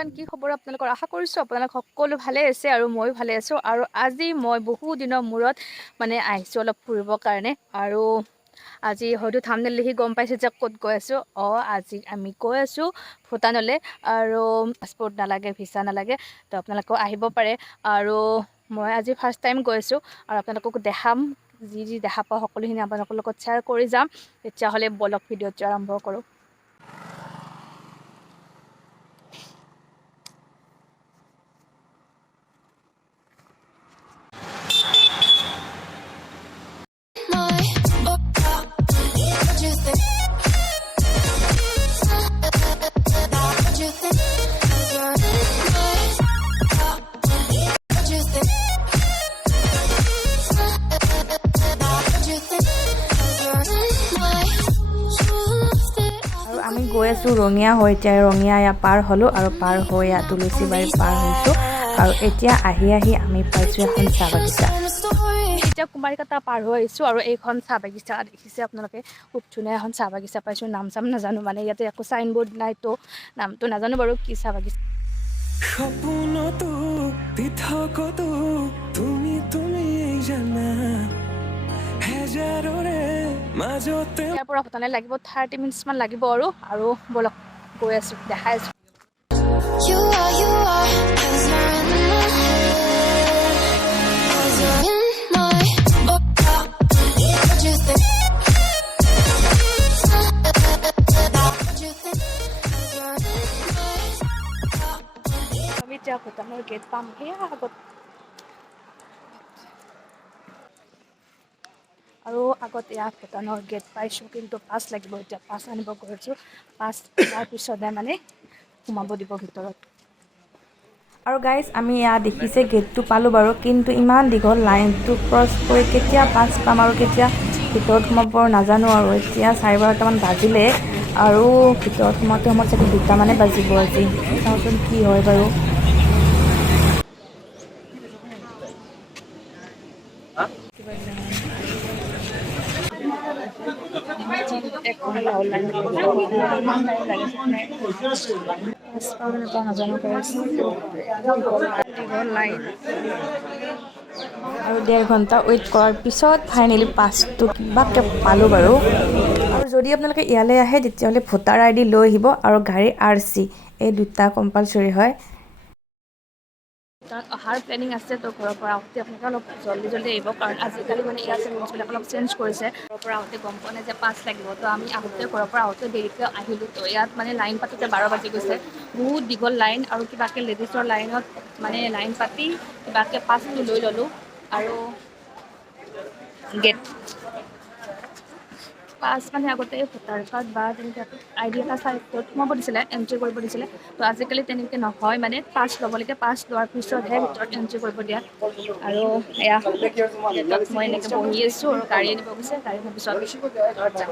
Everyone কি খবৰ আপোনালোকৰ আশা কৰিছোঁ আপোনালোক সকলো ভালে আছে আৰু ময়ো ভালে আছোঁ আৰু আজি মই বহু দিনৰ মূৰত মানে আহিছোঁ অলপ ফুৰিবৰ কাৰণে আৰু আজি হয়তো থাম্বনেইল দেখি গম পাইছে যে ক'ত গৈ আছোঁ আজি আমি গৈ আছোঁ ভূটানলৈ আৰু পাছপৰ্ট নালাগে ভিছা নালাগে তো আপোনালোকেও আহিব পাৰে আৰু মই আজি ফাৰ্ষ্ট টাইম গৈ আছোঁ আৰু আপোনালোকক দেখাম যি দেখা পাওঁ সকলোখিনি আপোনালোকৰ লগত শ্বেয়াৰ কৰি যাম তেতিয়াহ'লে বলক ভিডিঅ'টো আৰম্ভ কৰোঁ আমি গৈ আছোঁ ৰঙিয়া হৈ এতিয়া ৰঙিয়া পাৰ হ'লোঁ আৰু পাৰ হৈ তুলসীবাৰী পাৰ হৈছোঁ আৰু এতিয়া আহি আমি পাইছোঁ এখন চাহ বাগিচা এতিয়া কুমাৰীকাটা পাৰ হৈ আহিছোঁ আৰু এইখন চাহ বাগিচা দেখিছে আপোনালোকে খুব ধুনীয়া এখন চাহ বাগিচা পাইছোঁ নাম চাম নাজানো মানে ইয়াতে একো চাইনবোৰ্ড নাই তো নামটো নাজানো বাৰু কি চাহ বাগিচা ইয়াৰ পৰা ভূটানলৈ লাগিব 30 মিনিটছমান লাগিব আৰু বলক গৈ আছোঁ দেখাই আছোঁ আমি এতিয়া ভূটানৰ গেট পাম সেয়া আগত আৰু আগত এয়া ভূটানৰ গেট পাইছোঁ কিন্তু পাছ লাগিব এতিয়া পাছ আনিব গৈছোঁ পাছ তাৰ পিছতহে মানে সোমাব দিব ভিতৰত আৰু গাইজ আমি ইয়াত দেখিছে গেটটো পালোঁ বাৰু কিন্তু ইমান দীঘল লাইনটো ক্ৰছ কৰি কেতিয়া পাছ পাম আৰু কেতিয়া ভিতৰত সোমাব নাজানো আৰু এতিয়া 12:30মান বাজিলে আৰু ভিতৰত সোমাওঁতে চাগে 2টামানে বাজিব আজি চাওঁচোন কি হয় বাৰু আৰু 1.5 ঘণ্টা ৱেইট কৰাৰ পিছত ফাইনেলি পাছটো কিবাকৈ পালোঁ বাৰু আৰু যদি আপোনালোকে ইয়ালৈ আহে তেতিয়াহ'লে ভোটাৰ ID লৈ আহিব আৰু গাড়ীৰ RC এই দুটা কম্পালচৰি হয় তাত অহাৰ প্লেনিং আছে তো ঘৰৰ পৰা আহোঁতে আপোনালোকে অলপ জল্দি আহিব কাৰণ আজিকালি মানে ইয়াত ৰুলছবিলাক অলপ চেঞ্জ কৰিছে ঘৰৰ পৰা আহোঁতে গম পোৱা নাই যে পাছ লাগিব তো আমি আহোঁতে ঘৰৰ পৰা আহোঁতে দেৰিকৈ আহিলোঁ তো ইয়াত মানে লাইন পাতোতে 12 বাজি গৈছে বহুত দীঘল লাইন আৰু কিবাকৈ লেডিছৰ লাইনত মানে লাইন পাতি কিবাকৈ পাছটো লৈ ল'লোঁ আৰু গেট পাছ মানে আগতে ভোটাৰ কাৰ্ড বা তেনেকৈ ID এটা চাই সোমাব দিছিলে এণ্ট্ৰি কৰিব দিছিলে তো আজিকালি তেনেকৈ নহয় মানে পাছ ল'ব লাগে পাছ লোৱাৰ পিছতহে ভিতৰত এণ্ট্ৰি কৰিব দিয়া আৰু এয়া মই এনেকৈ বহি আছোঁ আৰু গাড়ী আনিব গৈছে গাড়ী অহাৰ পিছত ঘৰত যাম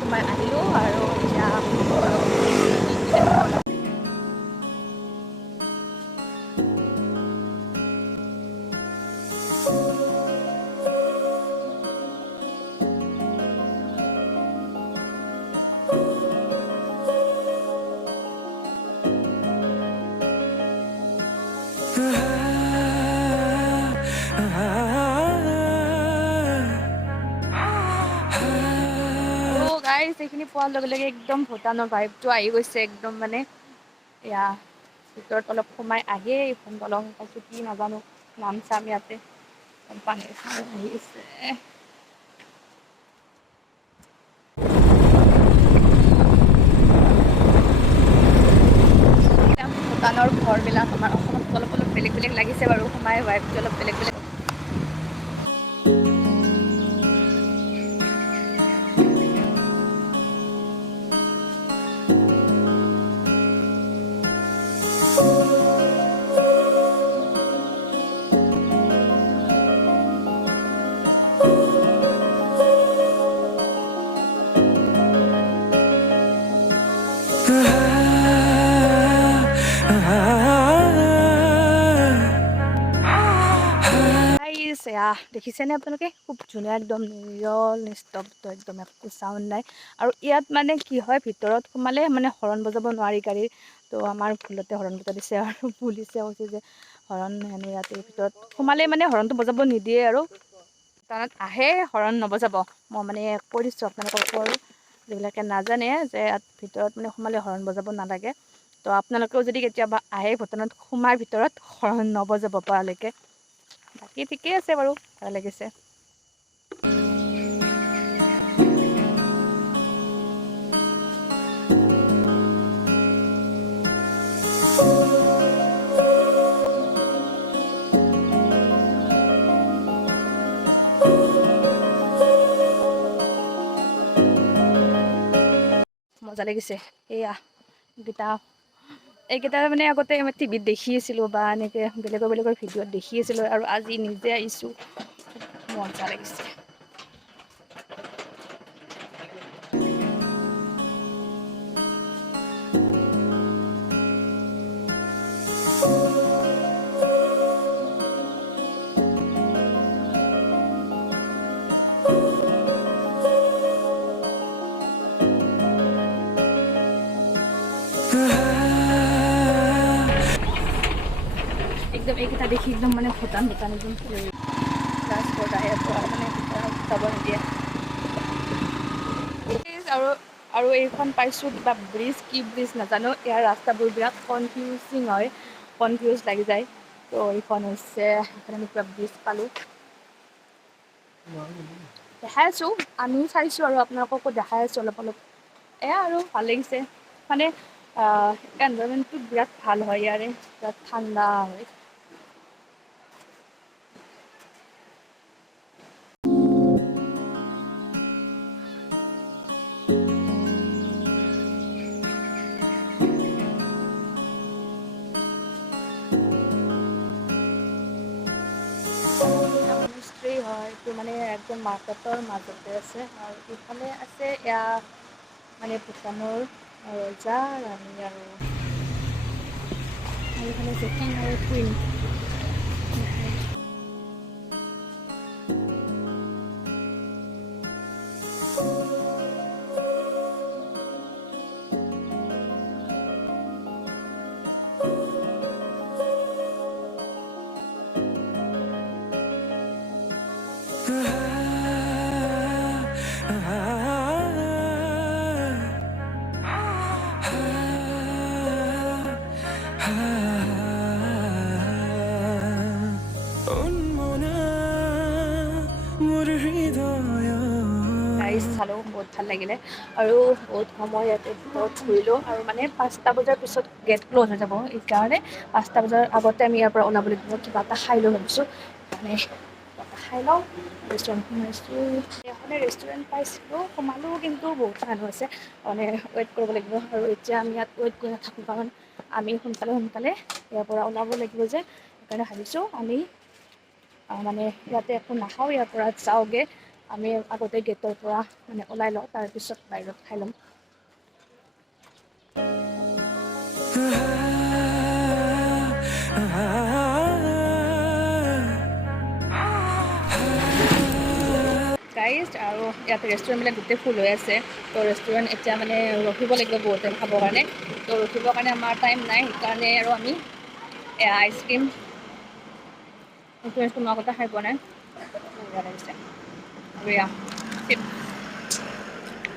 সোমাই আহিলোঁ আৰু এতিয়া গাইজ এইখিনি পোৱাৰ লগে লগে একদম ভূটানৰ ভাইবটো আহি গৈছে একদম মানে এয়া ভিতৰত অলপ সোমাই আহি এইখন দলং পাইছোঁ কি নাজানো নাম চাম ইয়াতে পানী আহি আছে ভূটানৰ ঘৰবিলাক আমাৰ অসমত অলপ বেলেগ লাগিছে বাৰু সোমাই ভাইবটো অলপ বেলেগ দেখিছেনে আপোনালোকে খুব ধুনীয়া একদম নিৰল নিস্তব্ধ একদম একো চাউণ্ড নাই আৰু ইয়াত মানে কি হয় ভিতৰত সোমালে মানে হৰণ বজাব নোৱাৰি গাড়ীৰ তো আমাৰ ভুলতে হৰণ বজাই দিছে আৰু পুলিচে কৈছে যে হৰণ মানে ইয়াতে ভিতৰত সোমালে মানে হৰণটো বজাব নিদিয়ে আৰু তাত আহে হৰণ নবজাব মই মানে কৈ দিছোঁ আপোনালোকক আৰু যিবিলাকে নাজানে যে ইয়াত ভিতৰত মানে সোমালে হৰণ বজাব নালাগে তো আপোনালোকেও যদি কেতিয়াবা আহে ভূটানত সোমাৰ ভিতৰত হৰণ নবজাব পৰালৈকে বাকী ঠিকেই আছে বাৰু ভাল লাগিছে মজা লাগিছে এইকেইটা মানে আগতে আমি টিভিত দেখি আছিলোঁ বা এনেকৈ বেলেগৰ ভিডিঅ'ত দেখি আছিলোঁ আৰু আজি নিজে আহিছোঁ মজা লাগিছে একদম এইকেইটা দেখি একদম মানে ভূটান একদম ট্ৰান্সপৰ্ট আহে মানে যাব নিদিয়ে আৰু এইখন পাইছোঁ কিবা ব্ৰিজ কি ব্ৰিজ নাজানো ইয়াৰ ৰাস্তাবোৰ বিৰাট কনফিউজ লাগি যায় তো এইখন হৈছে সেইখন আমি কিবা ব্ৰিজ পালোঁ দেখাই আছোঁ আমিও চাইছোঁ আৰু আপোনালোককো দেখাই আছোঁ অলপ আৰু ভাল লাগিছে মানে এনভাইৰনমেণ্টটো বিৰাট ভাল হয় ইয়াৰে বিৰাট ঠাণ্ডা হয় হয় এইটো মানে একদম মাৰ্কেটৰ মাজতে আছে আৰু ইফালে আছে এয়া মানে ভূটানৰ ৰজা ৰাণী আৰু এইফালে জেকিং আৰু কুইন চালোঁ বহুত ভাল লাগিলে আৰু বহুত সময় ইয়াতে বহুত ঘূৰিলোঁ আৰু মানে 5টা বজাৰ পিছত গেট ক্ল'জ হৈ যাব এইকাৰণে 5টা বজাৰ আগতে আমি ইয়াৰ পৰা ওলাব লাগিব কিবা এটা খাই লৈ ভাবিছোঁ মানে খাই লওঁ ৰেষ্টুৰেণ্ট সোমাইছোঁ এখনে ৰেষ্টুৰেণ্ট পাইছিলোঁ সোমালোঁ কিন্তু বহুত মানুহ আছে মানে ৱেইট কৰিব লাগিব আৰু এতিয়া আমি ইয়াত ৱেইট কৰি নাথাকোঁ কাৰণ আমি সোনকালে ইয়াৰ পৰা ওলাব লাগিব যে সেইকাৰণে ভাবিছোঁ আমি মানে ইয়াতে একো নাখাওঁ ইয়াৰ পৰা যাওঁগৈ আমি আগতে গেটৰ পৰা মানে ওলাই লওঁ তাৰপিছত বাহিৰত খাই ল'ম গাইজ আৰু ইয়াতে ৰেষ্টুৰেণ্টবিলাক গোটেই ফুল হৈ আছে তো ৰেষ্টুৰেণ্ট এতিয়া মানে ৰখিব লাগিব বহুত টাইম খাবৰ কাৰণে তো ৰখিবৰ কাৰণে আমাৰ টাইম নাই সেইকাৰণে আৰু আমি আইচক্ৰীম মই আগতে খাই পোৱা নাই বেয়া লাগিছে আৰু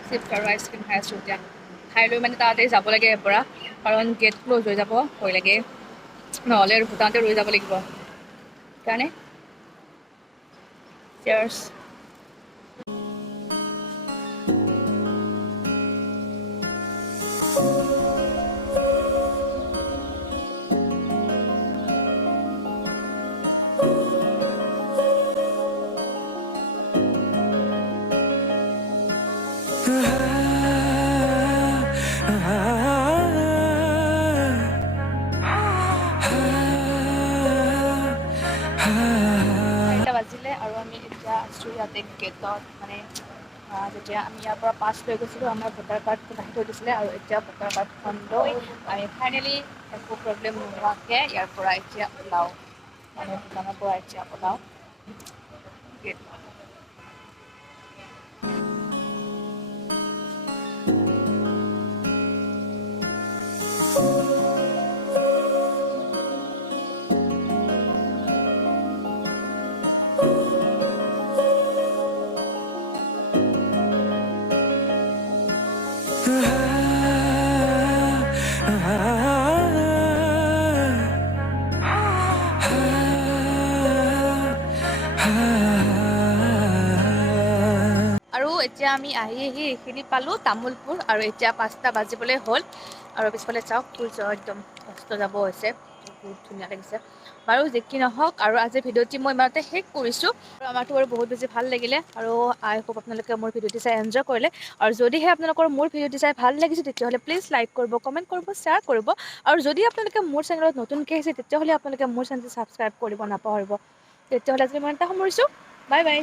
চিপছ আৰু আইচক্ৰীম খাই আছোঁ এতিয়া খাই লৈ মানে তাতে যাব লাগে ইয়াৰ পৰা কাৰণ গেট ক্ল'জ হৈ যাব ভয় লাগে নহ'লে আৰু ভূটানতে ৰৈ যাব লাগিব সেইকাৰণে চিয়াৰ্ছ বাজিলে আৰু আমি এতিয়া আছোঁ ইয়াতে গেটত মানে যেতিয়া আমি ইয়াৰ পৰা পাছ লৈ গৈছিলোঁ আমাৰ ভোটাৰ কাৰ্ডখন ৰাখি থৈ দিছিলে আৰু এতিয়া ভোটাৰ কাৰ্ডখন লৈ আমি ফাইনেলি একো প্ৰব্লেম নোহোৱাকৈ ইয়াৰ পৰা এতিয়া ওলাওঁ মানে ভূটানৰ পৰা এতিয়া ওলাওঁ আৰু এতিয়া আমি আহি এইখিনি পালোঁ তামোলপুৰ, আৰু এতিয়া 5টা বাজিবলৈ হ'ল। আৰু পিছফালে চাওক সূৰ্য একদম অস্ত যাব হৈছে, বহুত ধুনীয়া লাগিছে। বাৰু যি কি নহওক, আৰু আজিৰ ভিডিঅ'টি মই ইমানতে শেষ কৰিছোঁ। আৰু আমাৰতো বাৰু বহুত বেছি ভাল লাগিলে, আৰু আই হোপ আপোনালোকে মোৰ ভিডিঅ'টি চাই এনজয় কৰিলে। আৰু যদিহে আপোনালোকৰ মোৰ ভিডিঅ'টি চাই ভাল লাগিছে, তেতিয়াহ'লে প্লিজ লাইক কৰিব, কমেণ্ট কৰিব, শ্বেয়াৰ কৰিব। আৰু যদি আপোনালোকে মোৰ চেনেলত নতুনকৈ আহিছে, তেতিয়াহ'লে আপোনালোকে মোৰ চেনেলটো ছাবস্ক্ৰাইব কৰিব নাপাহৰিব। তেতিয়াহ'লে আজি মই এটা সামৰিছোঁ। Bye bye.